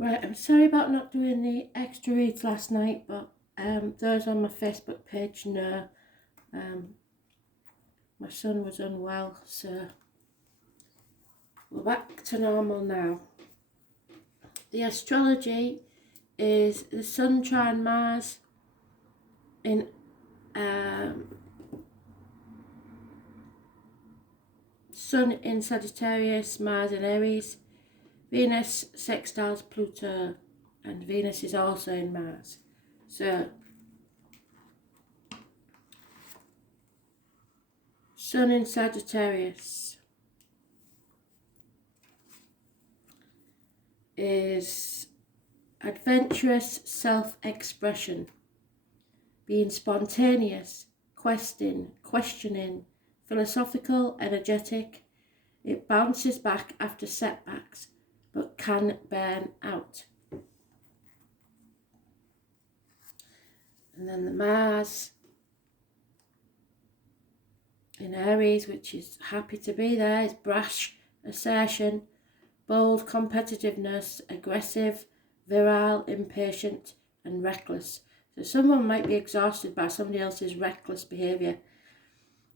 Right, I'm sorry about not doing the extra reads last night, but those on my Facebook page know my son was unwell, so we're back to normal now. The astrology is the Sun trine Mars in Sun in Sagittarius, Mars in Aries, Venus sextiles Pluto, and Venus is also in Mars. So Sun in Sagittarius is adventurous self-expression, being spontaneous, questioning, philosophical, energetic. It bounces back after setbacks, but can burn out. And then the Mars in Aries, which is happy to be there, is brash, assertion, bold competitiveness, aggressive, virile, impatient, and reckless. So someone might be exhausted by somebody else's reckless behaviour.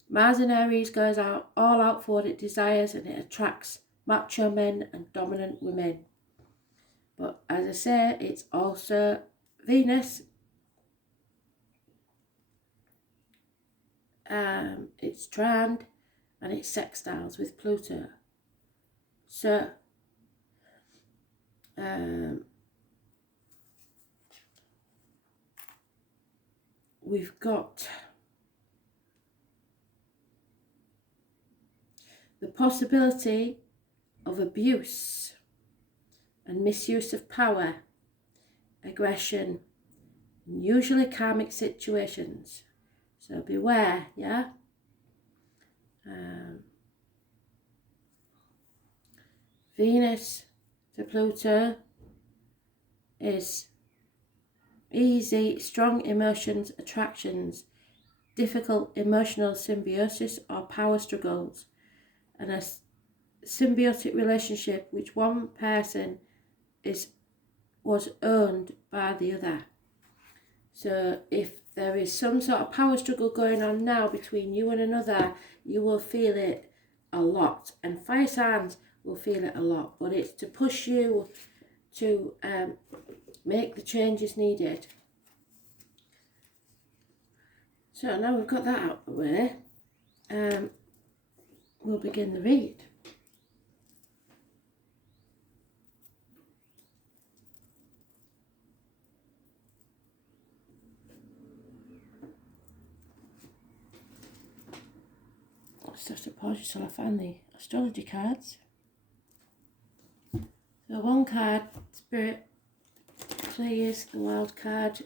Mars in Aries goes out all out for what it desires, and it attracts macho men and dominant women. But as I say, it's also Venus. It's trine and it's sextiles with Pluto. So we've got the possibility of abuse and misuse of power, aggression, and usually karmic situations. So beware, yeah? Venus to Pluto is easy, strong emotions, attractions, difficult emotional symbiosis or power struggles, and a symbiotic relationship which one person was owned by the other. So if there is some sort of power struggle going on now between you and another, you will feel it a lot, and fire signs will feel it a lot, but it's to push you to make the changes needed. So now we've got that out of the way, we'll begin the read. I just have to pause it till I find the astrology cards. So one card, Spirit, please, the wild card.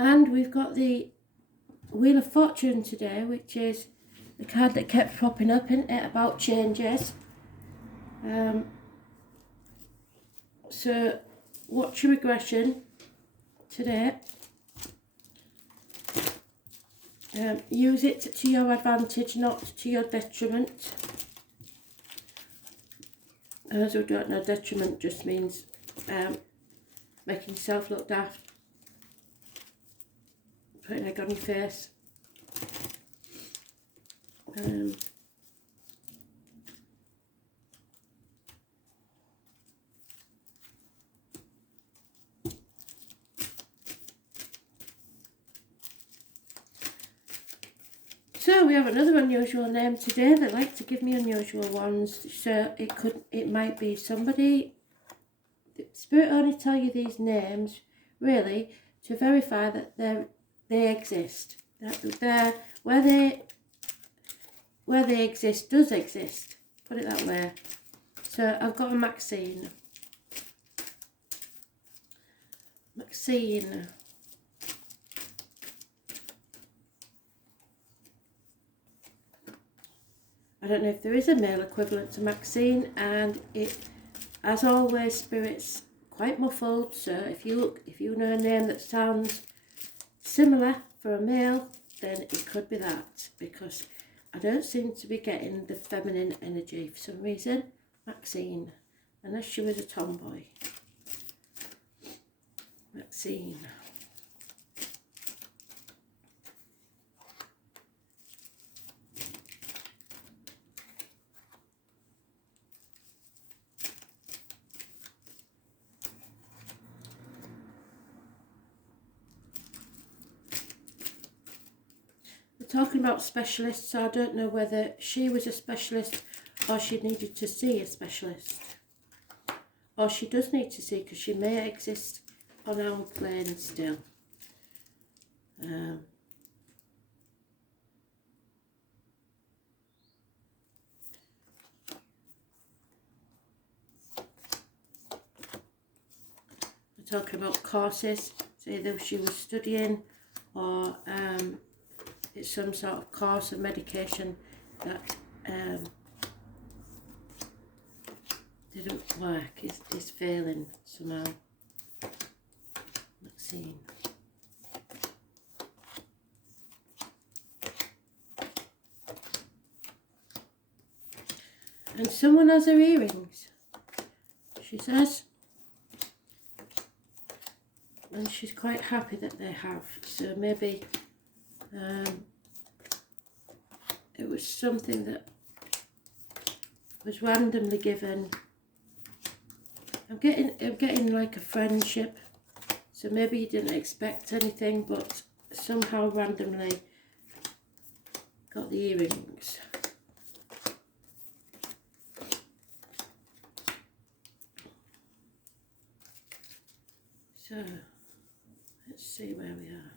And we've got the Wheel of Fortune today, which is the card that kept popping up, isn't it, about changes. So watch your aggression today. Use it to your advantage, not to your detriment. Those who don't know, detriment just means making yourself look daft. Putting egg on your face. So we have another unusual name today. They like to give me unusual ones. So it might be somebody. Spirit only tell you these names really to verify that they exist. That where they exist does exist. Put it that way. So I've got a Maxine. don't know if there is a male equivalent to Maxine, and it, as always, Spirit's quite muffled, so if you know a name that sounds similar for a male, then it could be that, because I don't seem to be getting the feminine energy for some reason. Maxine, unless she was a tomboy. Maxine. Talking about specialists, so I don't know whether she was a specialist or she needed to see a specialist. Or she does need to see, because she may exist on our plane still. We're talking about courses, so either she was studying or it's some sort of course of medication that didn't work, is failing somehow. Let's see. And someone has her earrings, she says. And she's quite happy that they have. So maybe it was something that was randomly given. I'm getting like a friendship. So maybe you didn't expect anything, but somehow randomly got the earrings. So let's see where we are.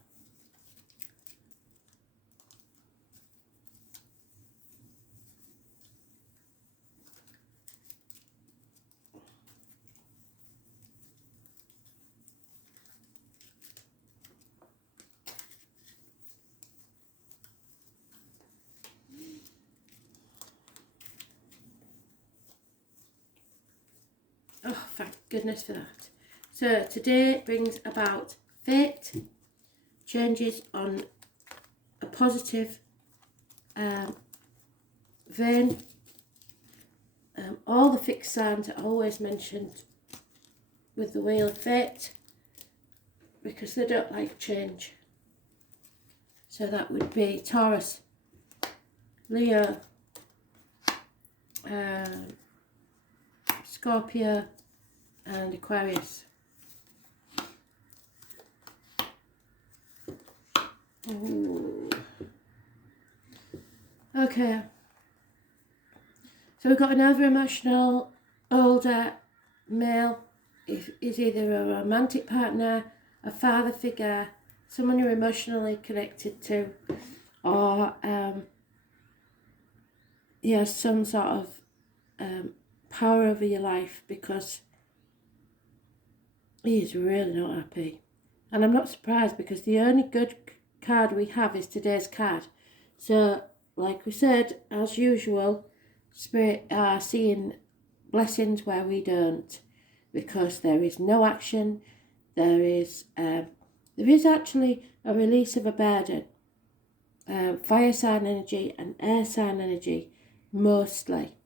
Oh, thank goodness for that. So today brings about fate, changes on a positive vein. All the fixed signs are always mentioned with the Wheel of Fate, because they don't like change. So that would be Taurus, Leo, Scorpio and Aquarius. Ooh. Okay. So we've got an over-emotional, older male. Is either a romantic partner, a father figure, someone you're emotionally connected to, or he has some sort of power over your life, because he is really not happy. And I'm not surprised, because the only good card we have is today's card. So, like we said, as usual, Spirit are seeing blessings where we don't, because there is no action. There is actually a release of a burden. Fire sign energy and air sign energy, mostly.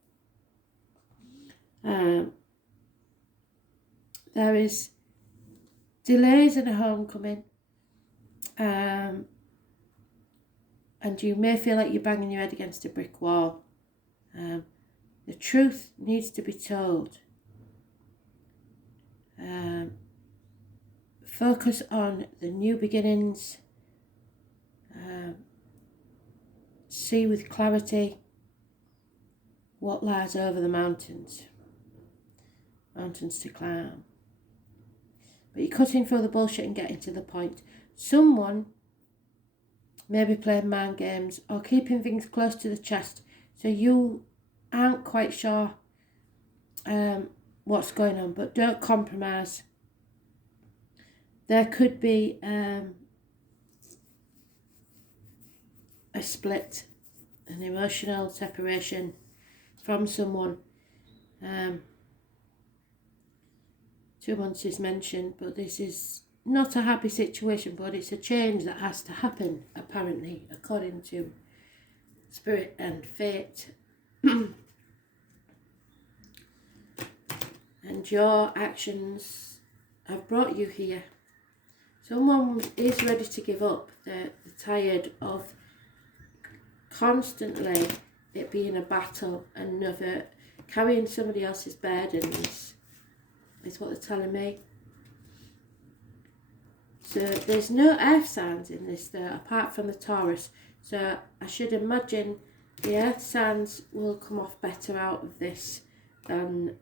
There is delays in a homecoming, and you may feel like you're banging your head against a brick wall. The truth needs to be told. Focus on the new beginnings. See with clarity what lies over the mountains. Mountains to climb. But you're cutting through the bullshit and getting to the point. Someone may be playing mind games or keeping things close to the chest, so you aren't quite sure what's going on, but don't compromise. There could be a split an emotional separation from someone. 2 months is mentioned, but this is not a happy situation, but it's a change that has to happen, apparently, according to Spirit and Fate. And your actions have brought you here. Someone is ready to give up. They're tired of constantly it being a battle and never carrying somebody else's burdens, is what they're telling me. So there's no earth signs in this though, apart from the Taurus. So I should imagine the earth signs will come off better out of this than,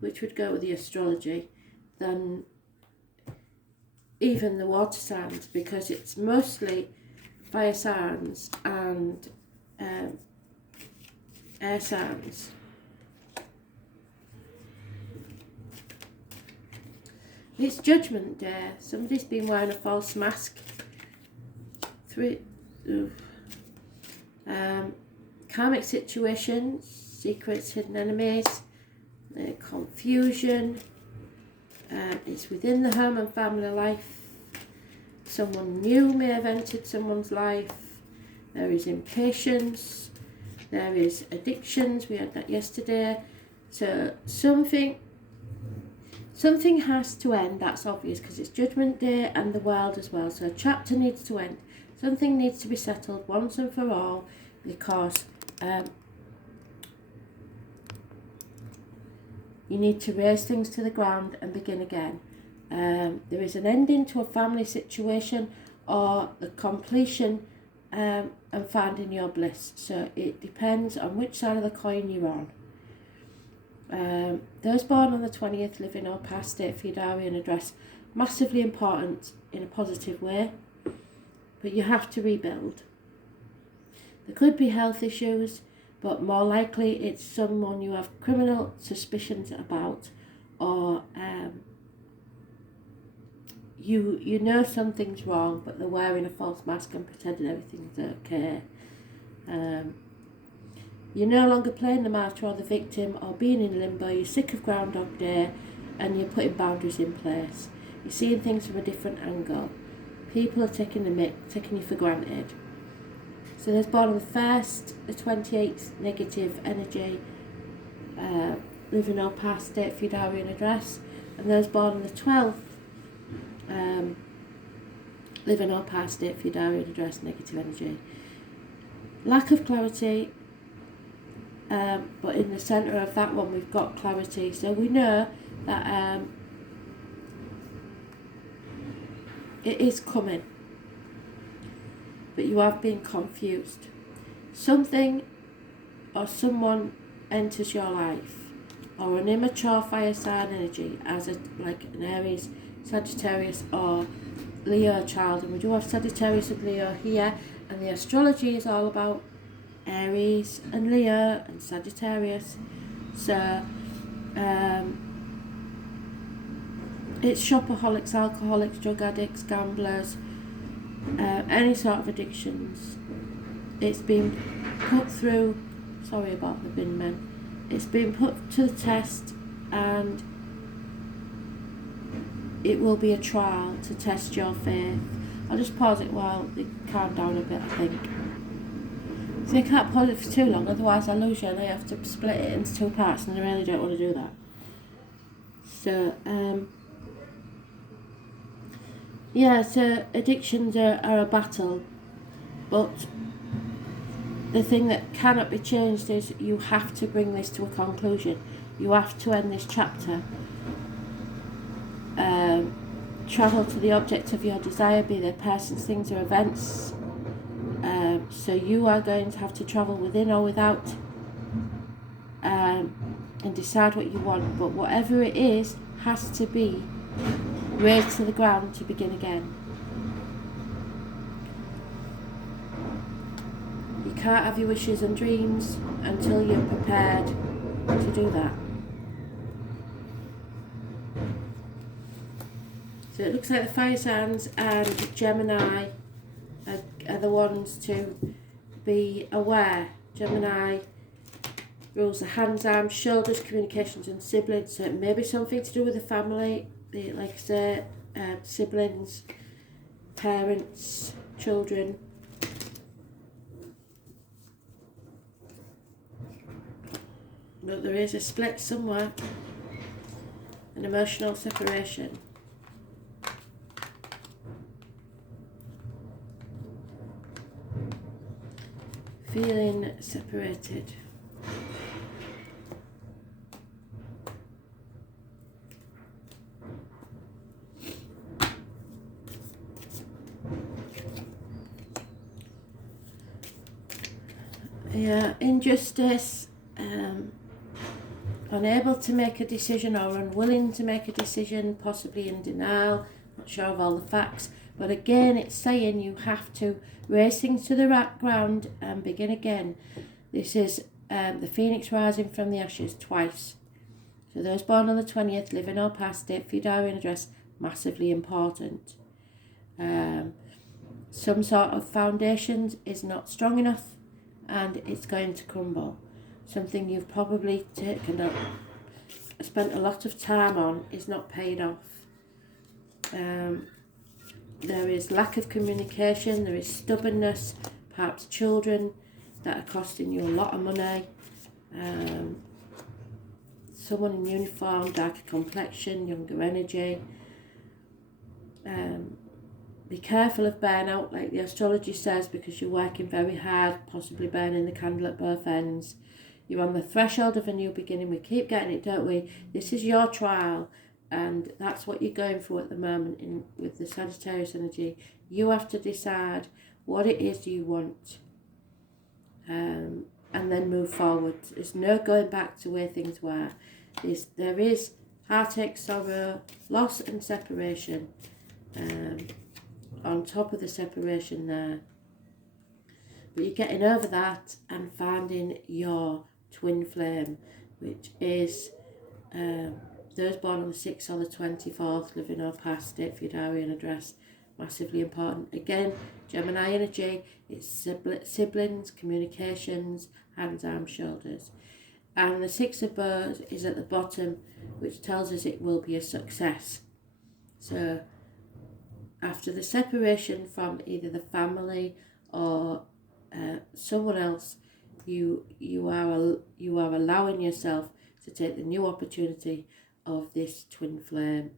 which would go with the astrology, than even the water signs, because it's mostly fire signs and air signs. It's Judgment Day. Somebody's been wearing a false mask. Karmic situations, secrets, hidden enemies, confusion. It's within the home and family life. Someone new may have entered someone's life. There is impatience. There is addictions. We had that yesterday. So something has to end. That's obvious because it's Judgment Day and the world as well. So a chapter needs to end. Something needs to be settled once and for all, because you need to raise things to the ground and begin again. There is an ending to a family situation or the completion and finding your bliss. So it depends on which side of the coin you're on. Those born on the 20th, living or past, state for your diary and address. Massively important in a positive way, but you have to rebuild. There could be health issues, but more likely it's someone you have criminal suspicions about, or you know something's wrong, but they're wearing a false mask and pretending everything's okay. You're no longer playing the martyr or the victim or being in limbo. You're sick of Groundhog Day and you're putting boundaries in place. You're seeing things from a different angle. People are taking you for granted. So those born on the 1st, the 28th, negative energy, living or past, date for your diary and address. And those born on the 12th, living or past, date for your diary and address, negative energy. Lack of clarity, but in the centre of that one we've got clarity. So we know that it is coming, but you have been confused. Something or someone enters your life, or an immature fire sign energy, as like an Aries, Sagittarius or Leo child, and we do have Sagittarius and Leo here, and the astrology is all about Aries and Leo and Sagittarius. So it's shopaholics, alcoholics, drug addicts, gamblers, any sort of addictions. It's been put through, sorry about the bin men, it's been put to the test, and it will be a trial to test your faith. I'll just pause it while they calm down a bit, I think. So you can't pause it for too long, otherwise I lose you and I have to split it into 2 parts, and I really don't want to do that. So, yeah, so addictions are a battle, but the thing that cannot be changed is you have to bring this to a conclusion. You have to end this chapter. Travel to the object of your desire, be they persons, things or events. So you are going to have to travel within or without, and decide what you want, but whatever it is has to be raised to the ground to begin again. You can't have your wishes and dreams until you're prepared to do that. So it looks like the fire signs and Gemini are the ones to be aware. Gemini rules the hands, arms, shoulders, communications and siblings. So it may be something to do with the family, like I say, siblings, parents, children. But there is a split somewhere, an emotional separation. Feeling separated. Yeah, injustice, unable to make a decision or unwilling to make a decision, possibly in denial, not sure of all the facts. But again, it's saying you have to raise things to the ground and begin again. This is the phoenix rising from the ashes twice. So those born on the 20th, living or past, date for your diary and address, massively important. Some sort of foundations is not strong enough and it's going to crumble. Something you've probably spent a lot of time on is not paid off. There is lack of communication, there is stubbornness, perhaps children that are costing you a lot of money. Someone in uniform, darker complexion, younger energy. Be careful of burnout, like the astrology says, because you're working very hard, possibly burning the candle at both ends. You're on the threshold of a new beginning. We keep getting it, don't we? This is your trial, and that's what you're going through at the moment with the Sagittarius energy. You have to decide what it is you want, and then move forward. There's no going back to where things were. There is heartache, sorrow, loss and separation. On top of the separation there, but you're getting over that and finding your twin flame, which is those born on the 6th or the 24th, living or past, date for your diary and address, massively important. Again, Gemini energy, it's siblings, communications, hands, arms, shoulders. And the 6 of Bows is at the bottom, which tells us it will be a success. So after the separation from either the family or someone else, you are allowing yourself to take the new opportunity of this twin flame.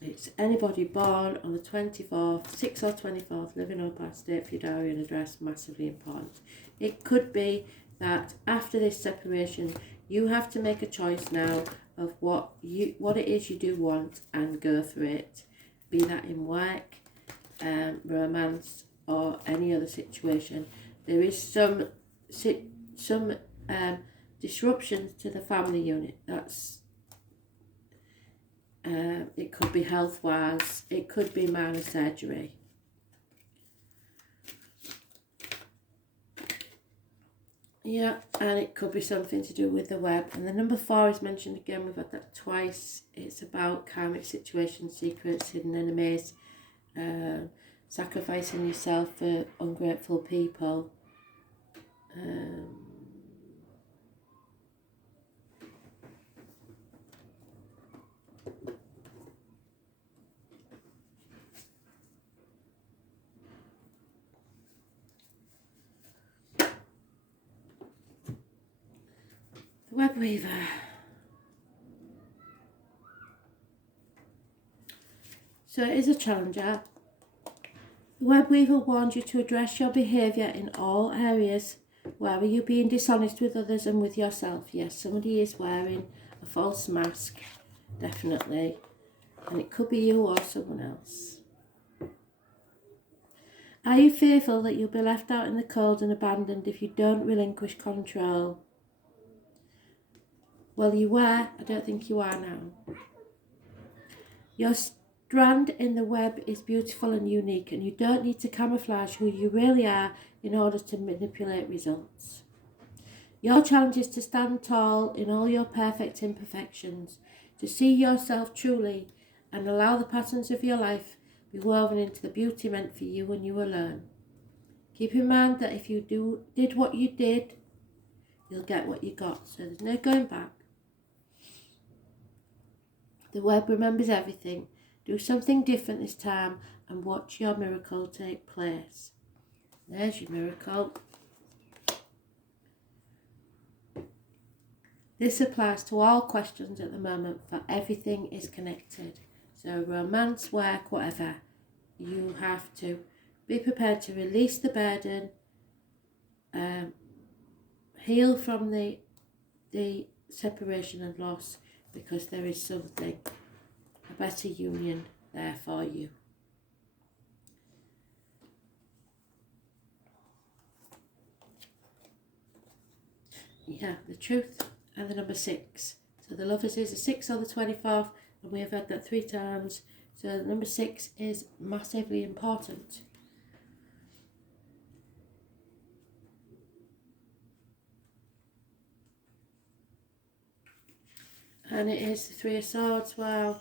It's anybody born on the 24th, 6th or 24th, living or past, date for your diary and address, massively important. It could be that after this separation, you have to make a choice now of what it is you do want and go for it. Be that in work, romance, or any other situation. There is some disruptions to the family unit. That's it could be health-wise. It could be minor surgery. Yeah, and it could be something to do with the web. And the number 4 is mentioned again. We've had that twice. It's about karmic situations, secrets, hidden enemies, sacrificing yourself for ungrateful people. Web Weaver. So it is a challenger. The Web Weaver warns you to address your behaviour in all areas. Where are you being dishonest with others and with yourself? Yes, somebody is wearing a false mask, definitely. And it could be you or someone else. Are you fearful that you'll be left out in the cold and abandoned if you don't relinquish control? Well, you were. I don't think you are now. Your strand in the web is beautiful and unique, and you don't need to camouflage who you really are in order to manipulate results. Your challenge is to stand tall in all your perfect imperfections, to see yourself truly and allow the patterns of your life be woven into the beauty meant for you and you alone. Keep in mind that if you did what you did, you'll get what you got. So there's no going back. The web remembers everything. Do something different this time and watch your miracle take place. There's your miracle. This applies to all questions at the moment, for everything is connected. So romance, work, whatever, you have to be prepared to release the burden, heal from the separation and loss, because there is something, a better union there for you. Yeah, the truth and the number 6. So the Lovers is the 6th or the 24th, and we have had that 3 times. So the number 6 is massively important. And it is the 3 of Swords. Wow.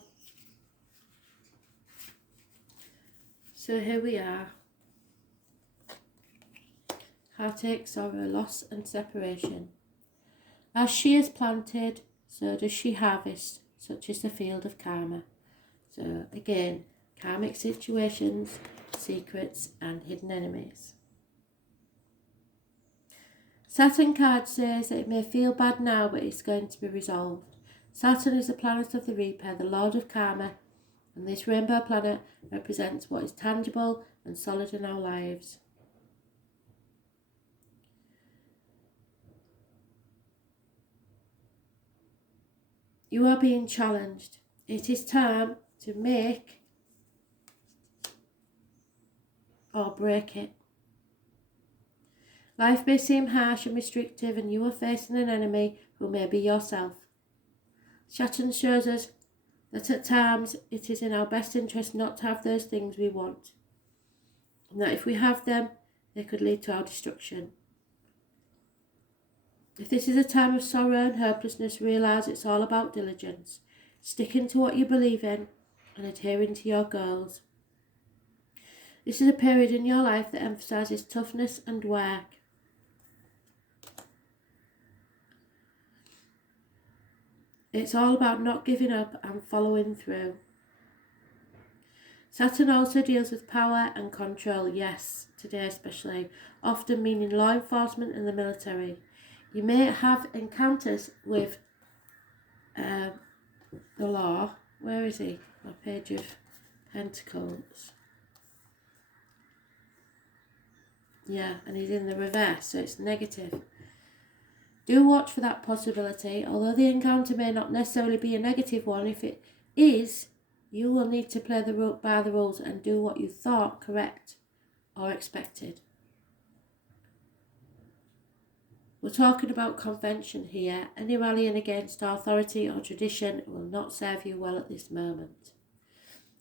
So here we are. Heartache, sorrow, loss and separation. As she is planted, so does she harvest, such is the field of karma. So again, karmic situations, secrets and hidden enemies. Saturn card says that it may feel bad now, but it's going to be resolved. Saturn is the planet of the Reaper, the Lord of Karma, and this rainbow planet represents what is tangible and solid in our lives. You are being challenged. It is time to make or break it. Life may seem harsh and restrictive, and you are facing an enemy who may be yourself. Saturn shows us that at times it is in our best interest not to have those things we want, and that if we have them, they could lead to our destruction. If this is a time of sorrow and hopelessness, realise it's all about diligence, sticking to what you believe in and adhering to your goals. This is a period in your life that emphasises toughness and work. It's all about not giving up and following through. Saturn also deals with power and control, yes, today especially, often meaning law enforcement and the military. You may have encounters with the law. Where is he? My Page of Pentacles. Yeah, and he's in the reverse, so it's negative. Do watch for that possibility. Although the encounter may not necessarily be a negative one, if it is, you will need to play by the rules and do what you thought correct or expected. We're talking about convention here. Any rallying against authority or tradition will not serve you well at this moment.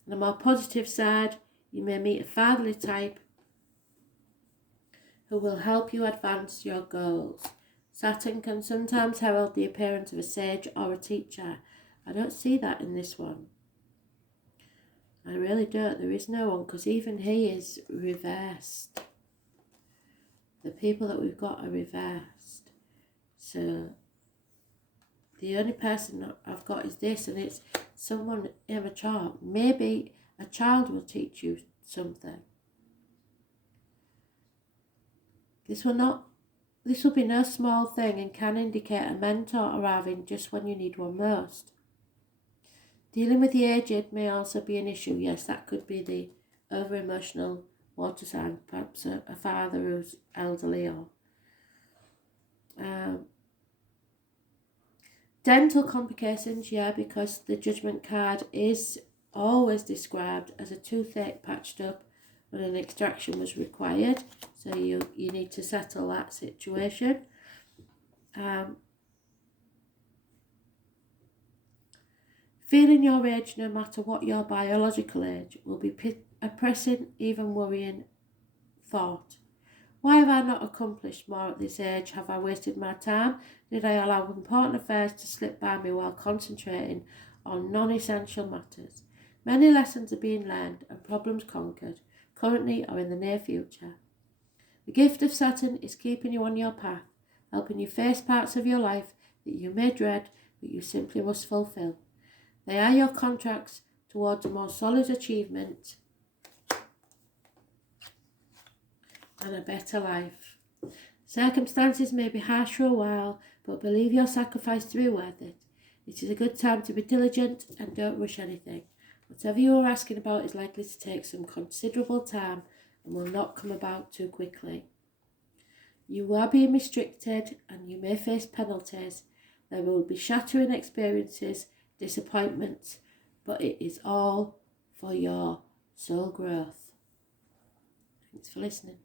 On the more positive side, you may meet a fatherly type who will help you advance your goals. Saturn can sometimes herald the appearance of a sage or a teacher. I don't see that in this one. I really don't. There is no one, because even he is reversed. The people that we've got are reversed. So the only person that I've got is this, and it's someone in a child. Maybe a child will teach you something. This will be no small thing and can indicate a mentor arriving just when you need one most. Dealing with the aged may also be an issue. Yes, that could be the over-emotional water sign, perhaps a father who's elderly or... dental complications, yeah, because the Judgment card is always described as a toothache patched up when an extraction was required. So you need to settle that situation. Feeling your age, no matter what your biological age, will be a pressing, even worrying thought. Why have I not accomplished more at this age? Have I wasted my time? Did I allow important affairs to slip by me while concentrating on non-essential matters. Many lessons are being learned and problems conquered, currently or in the near future. The gift of Saturn is keeping you on your path, helping you face parts of your life that you may dread, but you simply must fulfill. They are your contracts towards a more solid achievement and a better life. Circumstances may be harsh for a while, but believe your sacrifice to be worth it. It is a good time to be diligent and don't rush anything. Whatever you are asking about is likely to take some considerable time and will not come about too quickly. You are being restricted and you may face penalties. There will be shattering experiences, disappointments, but it is all for your soul growth. Thanks for listening.